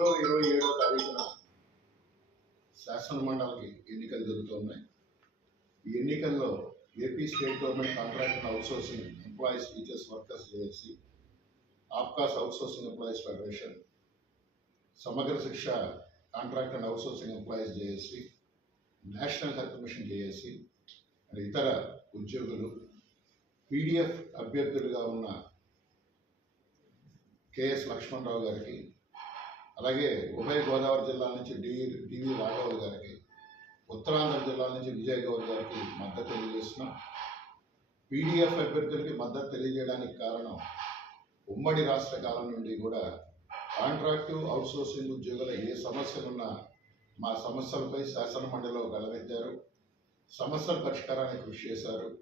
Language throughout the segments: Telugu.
ఫిబ్రవరి ఇరవై ఏడో తారీఖున శాసన మండలికి ఎన్నికలు జరుగుతున్నాయి. ఈ ఎన్నికల్లో AP state government contract and outsourcing employees teachers workers JAC APCOS outsourcing employees federation Samagra Shiksha contract and outsourcing employees JAC national health mission JAC and ఇతర ఉద్యోగులు పీడిఎఫ్ అభ్యర్థులుగా ఉన్న కెఎస్ లక్ష్మణరావు గారికి అలాగే ఉభయ గోదావరి జిల్లా నుంచి డివి డివి రాఘవ్ గారికి ఉత్తరాంధ్ర జిల్లా నుంచి విజయ్ గౌడ్ గారికి మద్దతు తెలియజేస్తున్నాం. పీడిఎఫ్ అభ్యర్థులకి మద్దతు తెలియజేయడానికి కారణం ఉమ్మడి రాష్ట్ర కాలం నుండి కూడా కాంట్రాక్టు అవుట్సోర్సింగ్ ఉద్యోగుల ఏ సమస్యలున్నా మా సమస్యలపై శాసనమండలిలో గలవెత్తారు సమస్యల పరిష్కారానికి కృషి చేశారు.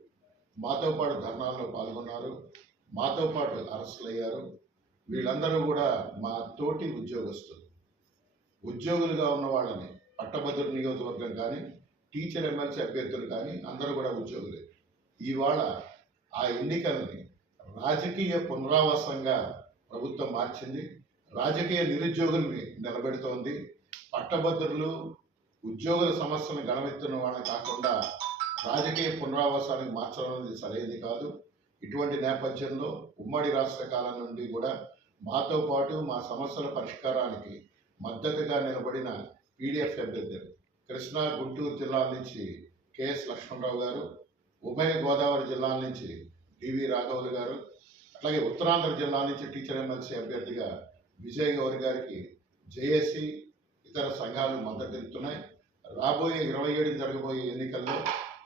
మాతో పాటు ధర్నాల్లో పాల్గొన్నారు. మాతో పాటు అరెస్టులయ్యారు. వీళ్ళందరూ కూడా మా తోటి ఉద్యోగస్తులు. ఉద్యోగులుగా ఉన్న వాళ్ళని పట్టభద్రుల నియోజకవర్గం కానీ టీచర్ ఎమ్మెల్సీ అభ్యర్థులు కానీ అందరూ కూడా ఉద్యోగులే. ఇవాళ ఆ ఎన్నికల్ని రాజకీయ పునరావాసంగా ప్రభుత్వం మార్చింది. రాజకీయ నిరుద్యోగుల్ని నిలబెడుతోంది. పట్టభద్రులు ఉద్యోగుల సమస్యలను గణమెత్తున్న వాళ్ళని కాకుండా రాజకీయ పునరావాసానికి మార్చడం అనేది సరైనది కాదు. ఇటువంటి నేపథ్యంలో ఉమ్మడి రాష్ట్ర కాలం నుండి కూడా మాతో పాటు మా సమస్యల పరిష్కారానికి మద్దతుగా నిలబడిన పీడిఎఫ్ అభ్యర్థులు కృష్ణా గుంటూరు జిల్లాల నుంచి కెఎస్ లక్ష్మణరావు గారు ఉభయ గోదావరి జిల్లాల నుంచి డివి రాఘవులు గారు అట్లాగే ఉత్తరాంధ్ర జిల్లా నుంచి టీచర్ ఎమ్మెల్సీ అభ్యర్థిగా విజయ్ గౌరి గారికి జేఏసీ ఇతర సంఘాలు మద్దతునిస్తున్నాయి రాబోయే ఇరవై ఏడు జరగబోయే ఎన్నికల్లో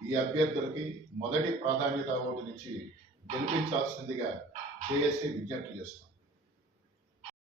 ఈ అభ్యర్థులకి మొదటి ప్రాధాన్యత ఓటునిచ్చి గెలిపించాల్సిందిగా జేఏసీ విజ్ఞప్తి చేస్తున్నాం